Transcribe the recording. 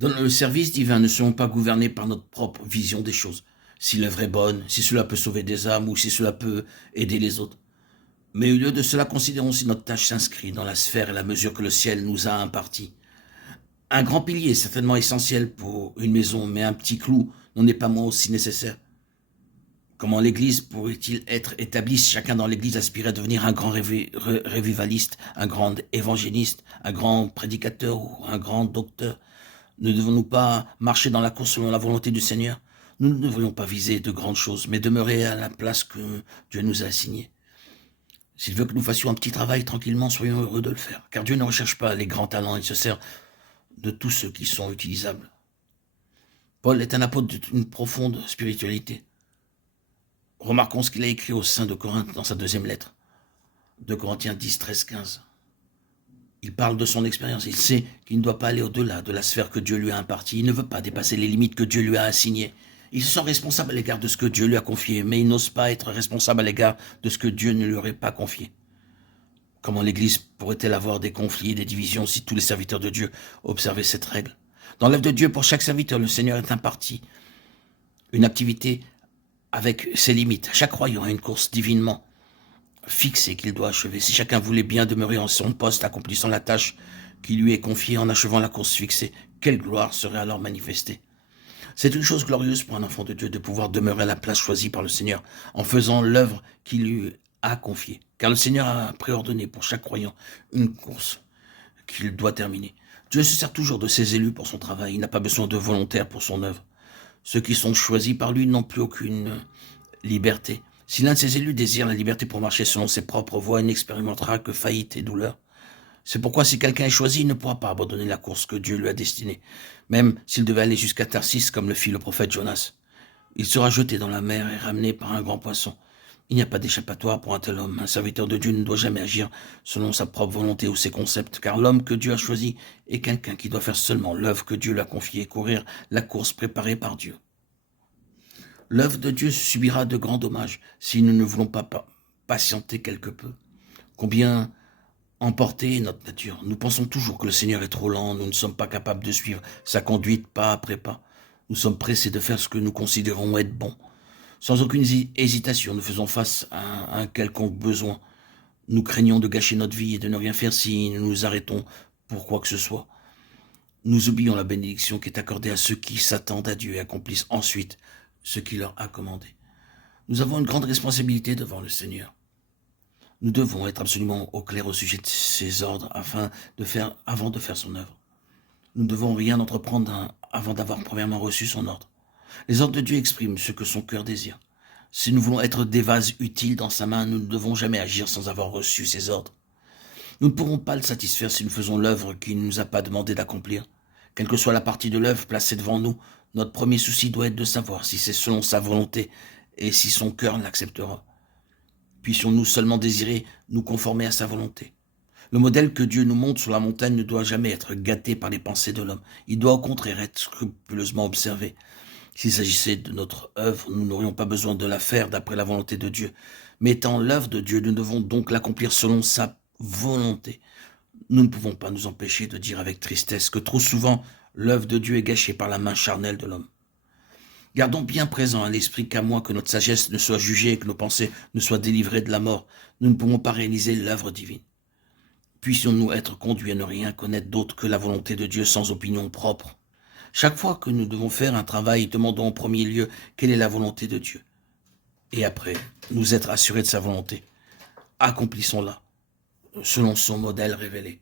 Dans le service divin, ne soyons pas gouvernés par notre propre vision des choses. Si l'œuvre est bonne, si cela peut sauver des âmes ou si cela peut aider les autres. Mais au lieu de cela, considérons si notre tâche s'inscrit dans la sphère et la mesure que le ciel nous a impartie. Un grand pilier est certainement essentiel pour une maison, mais un petit clou n'en est pas moins aussi nécessaire. Comment l'Église pourrait-il être établi si chacun dans l'Église aspirait à devenir un grand révivaliste, un grand évangéliste, un grand prédicateur ou un grand docteur? Ne devons-nous pas marcher dans la course selon la volonté du Seigneur? Nous ne devrions pas viser de grandes choses, mais demeurer à la place que Dieu nous a assignée. S'il veut que nous fassions un petit travail tranquillement, soyons heureux de le faire, car Dieu ne recherche pas les grands talents, il se sert de tous ceux qui sont utilisables. Paul est un apôtre d'une profonde spiritualité. Remarquons ce qu'il a écrit au sein de Corinthe dans sa deuxième lettre. 2 Corinthiens 10, 13, 15. Il parle de son expérience. Il sait qu'il ne doit pas aller au-delà de la sphère que Dieu lui a impartie. Il ne veut pas dépasser les limites que Dieu lui a assignées. Il se sent responsable à l'égard de ce que Dieu lui a confié, mais il n'ose pas être responsable à l'égard de ce que Dieu ne lui aurait pas confié. Comment l'Église pourrait-elle avoir des conflits et des divisions si tous les serviteurs de Dieu observaient cette règle? Dans l'œuvre de Dieu, pour chaque serviteur, le Seigneur est imparti une activité avec ses limites. Chaque croyant a une course divinement fixée qu'il doit achever. Si chacun voulait bien demeurer en son poste, accomplissant la tâche qui lui est confiée en achevant la course fixée, quelle gloire serait alors manifestée? C'est une chose glorieuse pour un enfant de Dieu de pouvoir demeurer à la place choisie par le Seigneur en faisant l'œuvre qu'il lui a confiée. Car le Seigneur a préordonné pour chaque croyant une course qu'il doit terminer. Dieu se sert toujours de ses élus pour son travail. Il n'a pas besoin de volontaires pour son œuvre. Ceux qui sont choisis par lui n'ont plus aucune liberté. Si l'un de ses élus désire la liberté pour marcher selon ses propres voies, il n'expérimentera que faillite et douleur. C'est pourquoi si quelqu'un est choisi, il ne pourra pas abandonner la course que Dieu lui a destinée, même s'il devait aller jusqu'à Tarsis comme le fit le prophète Jonas. Il sera jeté dans la mer et ramené par un grand poisson. Il n'y a pas d'échappatoire pour un tel homme. Un serviteur de Dieu ne doit jamais agir selon sa propre volonté ou ses concepts, car l'homme que Dieu a choisi est quelqu'un qui doit faire seulement l'œuvre que Dieu lui a confiée et courir la course préparée par Dieu. L'œuvre de Dieu subira de grands dommages si nous ne voulons pas patienter quelque peu. Combien emporter notre nature. Nous pensons toujours que le Seigneur est trop lent, nous ne sommes pas capables de suivre sa conduite pas après pas. Nous sommes pressés de faire ce que nous considérons être bon. Sans aucune hésitation, nous faisons face à un quelconque besoin. Nous craignons de gâcher notre vie et de ne rien faire si nous nous arrêtons pour quoi que ce soit. Nous oublions la bénédiction qui est accordée à ceux qui s'attendent à Dieu et accomplissent ensuite ce qu'il leur a commandé. Nous avons une grande responsabilité devant le Seigneur. Nous devons être absolument au clair au sujet de ses ordres avant de faire son œuvre. Nous ne devons rien entreprendre avant d'avoir premièrement reçu son ordre. Les ordres de Dieu expriment ce que son cœur désire. Si nous voulons être des vases utiles dans sa main, nous ne devons jamais agir sans avoir reçu ses ordres. Nous ne pourrons pas le satisfaire si nous faisons l'œuvre qu'il ne nous a pas demandé d'accomplir. Quelle que soit la partie de l'œuvre placée devant nous, notre premier souci doit être de savoir si c'est selon sa volonté et si son cœur l'acceptera. Puissions-nous seulement désirer nous conformer à sa volonté. Le modèle que Dieu nous montre sur la montagne ne doit jamais être gâté par les pensées de l'homme. Il doit au contraire être scrupuleusement observé. S'il s'agissait de notre œuvre, nous n'aurions pas besoin de la faire d'après la volonté de Dieu. Mais étant l'œuvre de Dieu, nous devons donc l'accomplir selon sa volonté. Nous ne pouvons pas nous empêcher de dire avec tristesse que trop souvent, l'œuvre de Dieu est gâchée par la main charnelle de l'homme. Gardons bien présent à l'esprit qu'à moins que notre sagesse ne soit jugée et que nos pensées ne soient délivrées de la mort, nous ne pourrons pas réaliser l'œuvre divine. Puissions-nous être conduits à ne rien connaître d'autre que la volonté de Dieu sans opinion propre. Chaque fois que nous devons faire un travail, demandons en premier lieu quelle est la volonté de Dieu. Et après, nous être assurés de sa volonté. Accomplissons-la selon son modèle révélé.